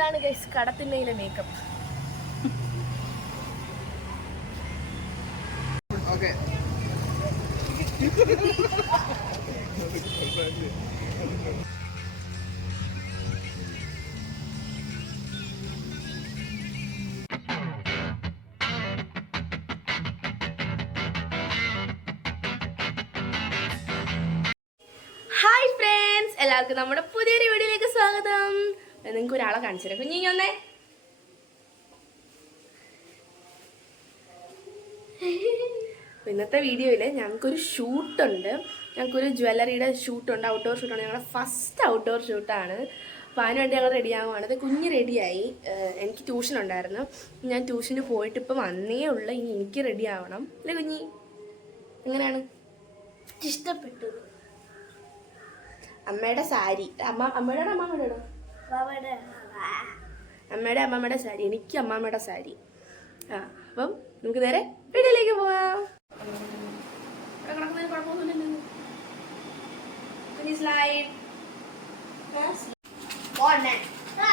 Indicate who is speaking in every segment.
Speaker 1: ഇതാണ് ഗൈസ് കടത്തിണ്ണയിലെ makeup hi friends എല്ലാവർക്കും നമ്മുടെ പുതിയൊരു വീഡിയോയിലേക്ക് സ്വാഗതം. നിങ്ങൾക്ക് ഒരാളെ കാണിച്ചു തരാം. കുഞ്ഞി ഒന്നേ ഇന്നത്തെ വീഡിയോയിൽ ഞങ്ങൾക്കൊരു ഷൂട്ടുണ്ട്. ഞങ്ങൾക്കൊരു ജ്വല്ലറിയുടെ ഷൂട്ടുണ്ട് ഔട്ട്ഡോർ ഷൂട്ടാണ് ഞങ്ങളുടെ ഫസ്റ്റ് ഔട്ട്ഡോർ ഷൂട്ടാണ്. അപ്പോൾ അതിനുവേണ്ടി ഞങ്ങൾ റെഡി ആകുവാണ് അത് കുഞ്ഞ് റെഡിയായി എനിക്ക് ട്യൂഷൻ ഉണ്ടായിരുന്നു. ഞാൻ ട്യൂഷന് പോയിട്ട് ഇപ്പോൾ വന്നേ ഉള്ളു. ഇനി എനിക്ക് റെഡി ആവണം. അല്ലേ കുഞ്ഞി? എങ്ങനെയാണ്?
Speaker 2: ഇഷ്ടപ്പെട്ടു.
Speaker 1: അമ്മയുടെ സാരി. അമ്മ അമ്മയുടെ അമ്മമ്മയുടെ
Speaker 2: ബാബയുടെ
Speaker 1: അമ്മയുടെ അമ്മമ്മയുടെ സാരി എനിക്ക് അമ്മമ്മയുടെ സാരി. ആ അപ്പം നമുക്ക് നേരെ വീട്ടിലേക്ക് പോവാം. ഇവിടെ കിടക്കുന്നതിന് കുഴപ്പമൊന്നുമില്ലല്ലോ. കുഞ്ഞി slide. പോന്നെ. ആ,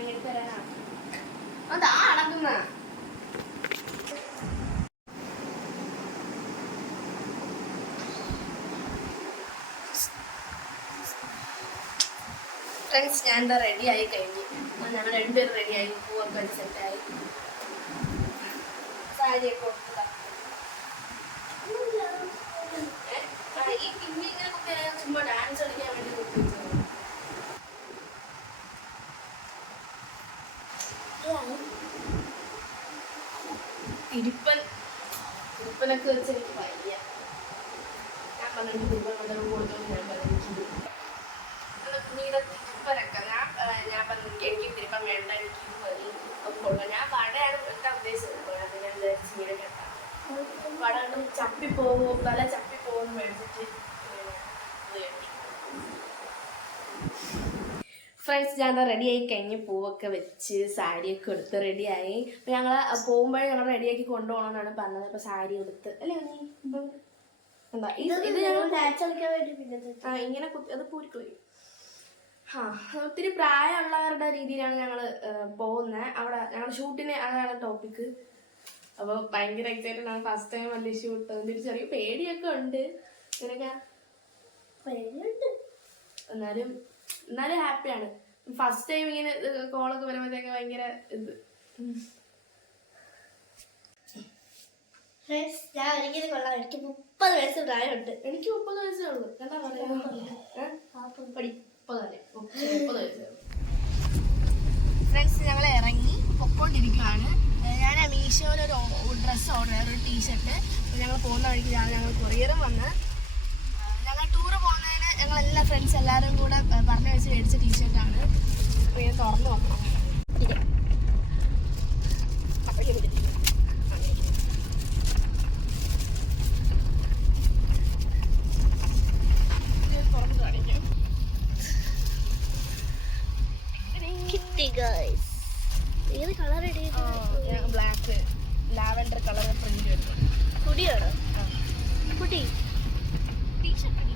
Speaker 1: ഇങ്ങോട്ട് വരാനാ. അതാ അടക്കുന്ന ഫ്രണ്ട്സ് ഞാൻ റെഡി ആയി കഴിഞ്ഞു. അപ്പോൾ ഞങ്ങൾ രണ്ടുപേരും റെഡി ആയി പൂവൊക്കെ സെറ്റായി സാരിയൊക്കെ കൊടുക്കുക ഈ പിന്നെ ഇങ്ങനെ കുട്ടികളെ ചുമ്മാ ഡാൻസ് കളിക്കാൻ വേണ്ടി കുത്തി വെച്ചത്. തിരുപ്പൻ തിരുപ്പനൊക്കെ വെച്ച് എനിക്ക് വയ്യ. ഞാൻ പന്ത്രണ്ട് തിരുപ്പൻ കൊണ്ടുപോയി കൊടുത്തോണ്ട് ഞാൻ പറഞ്ഞു എനിക്ക് കുഞ്ഞിയുടെ തിരുപ്പനൊക്കെ ഞാൻ ആ, ഞാൻ പറഞ്ഞു എനിക്ക് എനിക്ക് തിരുപ്പൻ വേണ്ട എനിക്ക് ഇത് മതി ഒക്കെ കൊള്ളാം ഞാൻ വടയാണ് വെക്കാൻ ഉദ്ദേശിച്ചത് അപ്പോൾ ഞാൻ പിന്നെ വിചാരിച്ച് ഇങ്ങനെ കെട്ടാം വട കണ്ട് ചപ്പി പോകും തല ചപ്പി പോകും മേടിച്ചിട്ട് ഫ്രണ്ട്സ് ഞാൻ റെഡിയായി കഴിഞ്ഞ് പൂവൊക്കെ വെച്ച് സാരിയൊക്കെ എടുത്ത് റെഡിയായി അപ്പം ഞങ്ങൾ പോകുമ്പോഴേ ഞങ്ങൾ റെഡിയാക്കി കൊണ്ടുപോകണമെന്നാണ് പറഞ്ഞത്. അപ്പം സാരി എടുത്ത് അല്ലേ എന്താ ഇത് ഇത് ഞങ്ങൾ ആ ഇങ്ങനെ കുത്തി അത് പൂരിക്കളി ആ ഒത്തിരി പ്രായമുള്ളവരുടെ രീതിയിലാണ് ഞങ്ങൾ പോകുന്നത് അവിടെ ഞങ്ങൾ ഷൂട്ടിന് അതാണ് ടോപ്പിക്ക് അപ്പോൾ ഭയങ്കര എക്സൈറ്റഡ് ആണ്. ഫസ്റ്റ് ടൈം വലിയ ഷൂട്ട്. അതിന്റെ ചെറിയ പേടിയൊക്കെ ഉണ്ട്. ഇങ്ങനെയൊക്കെ?
Speaker 2: പേടിയുണ്ട്.
Speaker 1: എന്നാലും എന്നാലും ഹാപ്പിയാണ്. ഫസ്റ്റ് ടൈം ഇങ്ങനെ കോളൊക്കെ വരുമ്പോഴത്തേക്ക് ഭയങ്കര ഇത്.
Speaker 2: ഞാൻ ഒരിക്കലും കൊള്ളാം. എനിക്ക് മുപ്പത് വയസ്സ് പ്രായമുണ്ട്.
Speaker 1: എനിക്ക് മുപ്പത് വയസ്സേ ഉള്ളൂ. എന്താ പറയുക പടി മുപ്പതല്ലേ മുപ്പത് വയസ്സേ ഉള്ളൂ. ഫ്രണ്ട്സ് ഞങ്ങൾ ഇറങ്ങി പൊക്കോണ്ടിരിക്കുകയാണ് ഞാൻ മീഷോയിൽ ഒരു ഡ്രസ്സ് ഓർഡർ ചെയ്യാറ് ഒരു ടീഷർട്ട് ഞങ്ങൾ പോകുന്ന വഴിക്ക് ഞങ്ങൾ കൊറിയറും വന്ന് ഞങ്ങൾ ടൂറ് പോകുന്നതിന് ഞങ്ങൾ എല്ലാ ഫ്രണ്ട്സ് എല്ലാവരും കൂടെ പറഞ്ഞു വെച്ച് മേടിച്ച ടീഷർട്ടാണ് അപ്പോൾ ഇത് തുറന്ന് നോക്കണം ബ്ലാക്ക് ലാവൻഡർ കളർ പ്രിന്റ് വരുന്നു.
Speaker 2: കുടിയാണോ കുട്ടി
Speaker 1: T shirt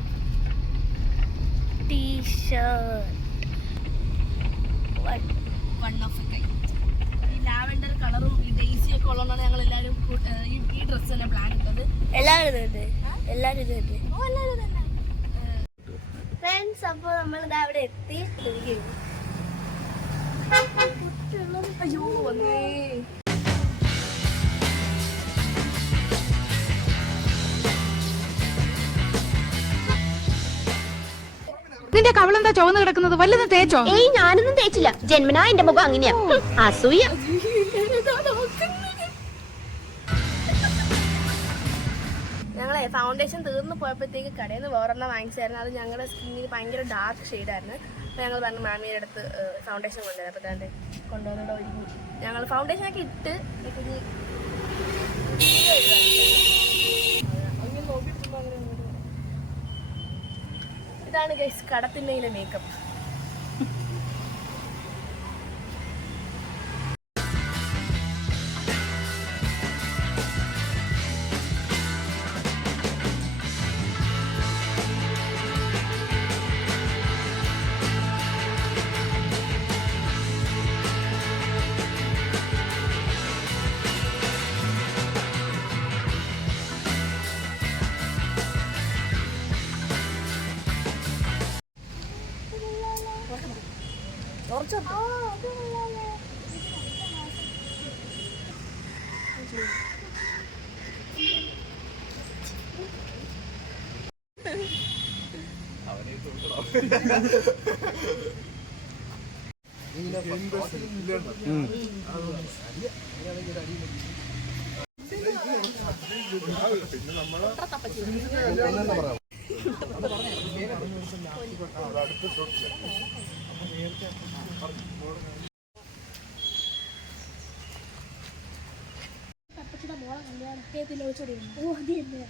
Speaker 2: T shirt
Speaker 1: one off a കൈ ഈ ലാവൻഡർ കളറും ഈ ഡേസി ഒക്കെ ഞങ്ങൾ എല്ലാവരും ഈ ഈ ഡ്രസ്സ് തന്നെ പ്ലാൻ ഇട്ടത്.
Speaker 2: എല്ലാവരും ഇതുണ്ട് എല്ലാവരും ഇതുണ്ട്
Speaker 1: ഓ എല്ലാവരും തന്നെ.
Speaker 2: ഫ്രണ്ട്സ് അപ്പോൾ നമ്മൾ ഇതാ അവിടെ എത്തി.
Speaker 1: അയ്യോ വന്നേ.
Speaker 3: നിന്റെ കവളെന്താ ചുവന്ന് കിടക്കുന്നത്? വല്ലതും തേച്ചോ?
Speaker 2: ഏയ് ഞാനൊന്നും തേച്ചില്ല. ജന്മനാ എന്റെ മുഖം അങ്ങനെയാ. അസൂയ.
Speaker 1: ഞങ്ങളെ ഫൗണ്ടേഷൻ തീർന്നു പോയപ്പോഴത്തേക്ക് കടയിൽ നിന്ന് വേറെണ്ണ വാങ്ങിച്ചായിരുന്നു. അത് ഞങ്ങളുടെ സ്കിന്നിൽ ഭയങ്കര ഡാർക്ക് ഷെയ്ഡായിരുന്നു അപ്പോൾ ഞങ്ങൾ പറഞ്ഞു മാമിയുടെ അടുത്ത് ഫൗണ്ടേഷൻ കൊണ്ടുവരാം. അപ്പോൾ തന്നെ കൊണ്ടുവന്നിട്ട് ഒരുങ്ങി. ഞങ്ങൾ ഫൗണ്ടേഷൻ ഒക്കെ ഇട്ട് ഇതാണ് ഗൈസ് കടത്തിണ്ണയിലെ മേക്കപ്പ്
Speaker 4: ഓ അത് തന്നെ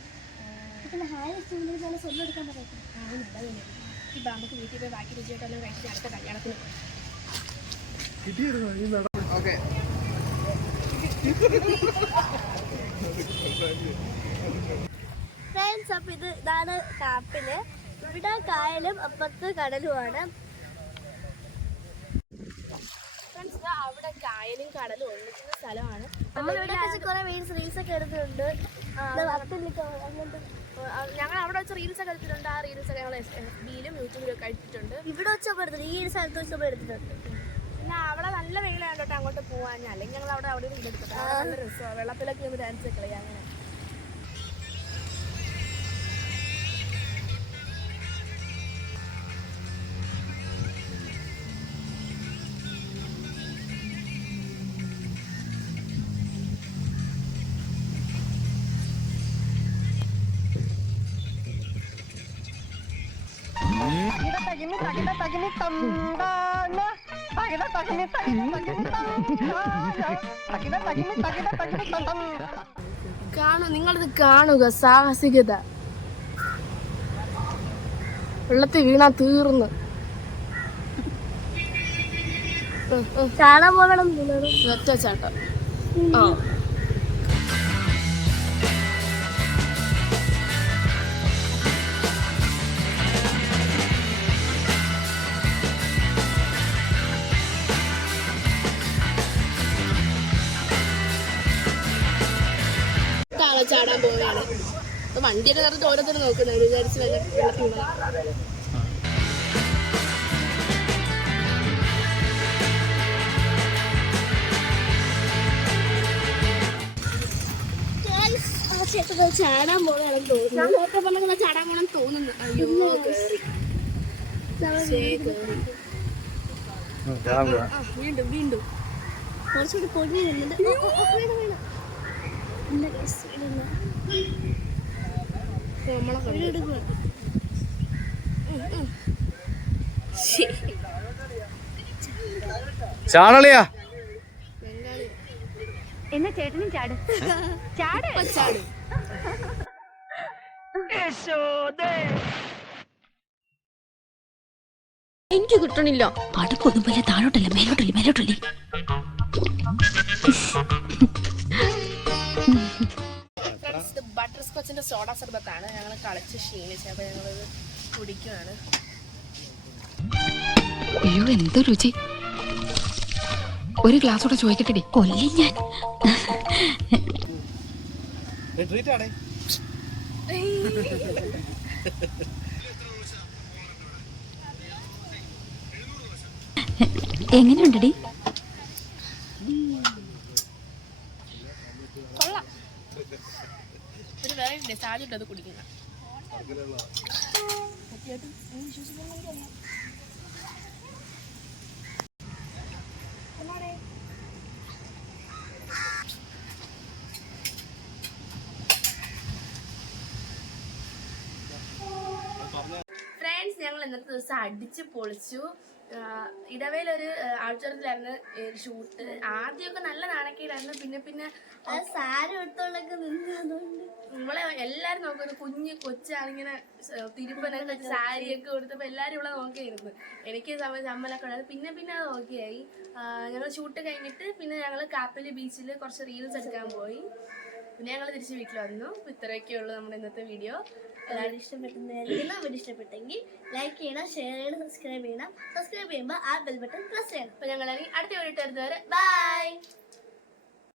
Speaker 4: പിന്നെ ഹായ് നല്ല സ്വന്തം എടുക്കാൻ പറയും
Speaker 1: ഇപ്പൊ നമുക്ക് വീട്ടിൽ പോയി ബാക്കി രുചിയായിട്ടെല്ലാം കഴിച്ചിട്ട് അടുത്ത കല്യാണത്തിന് പോകാം.
Speaker 5: ഓക്കെ.
Speaker 4: ഫ്രണ്ട്സ് അപ്പൊ ഇത് ഇതാണ് കാപ്പിൽ. ഇവിടെ കായലും അപ്പുറത്ത് കടലുമാണ്.
Speaker 1: ഫ്രണ്ട്സ് അവിടെ കായലും കടലും ഒന്നിക്കുന്ന സ്ഥലമാണ്.
Speaker 4: നമ്മളിവിടെ കുറേ കുറെ റീൽസ് ഒക്കെ എടുത്തിട്ടുണ്ട്.
Speaker 1: ഞങ്ങൾ അവിടെ വെച്ച് റീൽസ് ഒക്കെ എടുത്തിട്ടുണ്ട്. ആ റീൽസ് ഒക്കെ ഞങ്ങൾ ബിയിലും യൂട്യൂബിലും ഒക്കെ എടുത്തിട്ടുണ്ട്
Speaker 4: ഇവിടെ വെച്ചാൽ എടുത്തിട്ടുണ്ട്. ഈ ഒരു സ്ഥലത്ത് വെച്ചൊക്കെ എടുത്തിട്ടുണ്ട്.
Speaker 1: പിന്നെ അവിടെ നല്ല വെയിലാണ് കേട്ടോ അങ്ങോട്ട് പോവാൻ. അല്ലെങ്കിൽ ഞങ്ങൾ അവിടെ അവിടെ റീൽ എടുത്തിട്ടുണ്ട്. രസമാണ്. വെള്ളത്തിലൊക്കെ ഒന്ന് ഡാൻസ് കളി അങ്ങനെ കാണു നിങ്ങളിത് കാണുക സാഹസികത. വെള്ളത്തിൽ വീണാ തീർന്ന്.
Speaker 4: കാണാൻ പോകണം.
Speaker 1: ഒറ്റ ചാട്ടം. ആ. ചാടാൻ പോവുകയാണ്. അപ്പൊ വണ്ടിയൊക്കെ നിറത്ത് ഓരോരുത്തർ നോക്കുന്നത്. വിചാരിച്ച് വെള്ളത്തിൽ
Speaker 4: ചാടാൻ പോകണമെന്ന് തോന്നുന്നു.
Speaker 1: ഞാൻ ചാടാൻ പോണം തോന്നുന്നു. അയ്യോ വീണ്ടും വീണ്ടും.
Speaker 4: കുറച്ചുകൂടി പൊടി വരുന്നുണ്ട്.
Speaker 1: ബംഗാളി.
Speaker 2: എന്നാ ചേട്ടനും ചാട്. ചാട്.
Speaker 1: ചാട്.
Speaker 2: എനിക്ക് കിട്ടണില്ല അടുപ്പൊന്നും പോലെ താഴോട്ടല്ലേ മേലോട്ടല്ലേ മേലോട്ടല്ലേ?
Speaker 1: സർബത്താണ് ഞങ്ങൾ കളിച്ച് ക്ഷീണിച്ച് അപ്പൊ ഞങ്ങളത് കുടിക്കുകയാണ്
Speaker 3: അയ്യോ എന്തോ രുചി. ഒരു ഗ്ലാസ് കൂടെ ചോദിക്കട്ടെ
Speaker 2: കൊല്ലി ഞാൻ. എങ്ങനെയുണ്ടടി
Speaker 1: കൊള്ളാം ഒരു വേറെ ടേസ്റ്റ് ആദ്യമായിട്ട് അത് കുടിക്കുന്ന ഫ്രണ്ട്സ് ഞങ്ങൾ ഇന്നത്തെ ദിവസം അടിച്ച് പൊളിച്ചു. ഇടവേലൊരു ആഴ്ചത്തിലായിരുന്നു ഷൂട്ട് ആദ്യമൊക്കെ നല്ല നാണക്കേടായിരുന്നു. പിന്നെ പിന്നെ
Speaker 4: സാരി എടുത്തോണ്ടൊക്കെ നിന്ന് അതുകൊണ്ട്.
Speaker 1: നമ്മളെ എല്ലാരും നോക്കുന്നു കുഞ്ഞ് കൊച്ചാണിങ്ങനെ തിരുപ്പനൊക്കെ സാരിയൊക്കെ കൊടുത്തപ്പോ എല്ലാരും ഇവിടെ നോക്കിയായിരുന്നു. എനിക്ക് സമയം ചമ്മലൊക്കെ ഉണ്ടായിരുന്നു. പിന്നെ പിന്നെ അത് നോക്കിയായി. ഞങ്ങൾ ഷൂട്ട് കഴിഞ്ഞിട്ട് പിന്നെ ഞങ്ങൾ കാപ്പലി ബീച്ചിൽ കുറച്ച് റീൽസ് എടുക്കാൻ പോയി. പിന്നെ ഞങ്ങൾ തിരിച്ച് വീട്ടിൽ വന്നു ഇത്രയൊക്കെ ഉള്ളു നമ്മുടെ ഇന്നത്തെ വീഡിയോ.
Speaker 4: എല്ലാവരും ഇഷ്ടപ്പെട്ടെന്നായിരിക്കും അവർ ഇഷ്ടപ്പെട്ടെങ്കിൽ ലൈക്ക് ചെയ്യണം ഷെയർ ചെയ്യണം സബ്സ്ക്രൈബ് ചെയ്യണം. സബ്സ്ക്രൈബ് ചെയ്യുമ്പോൾ ആ ബെൽ ബട്ടൺ പ്രസ് ചെയ്യണം.
Speaker 1: അപ്പൊ ഞങ്ങൾ അടുത്ത വീഡിയോ എടുത്തവരെ ബൈ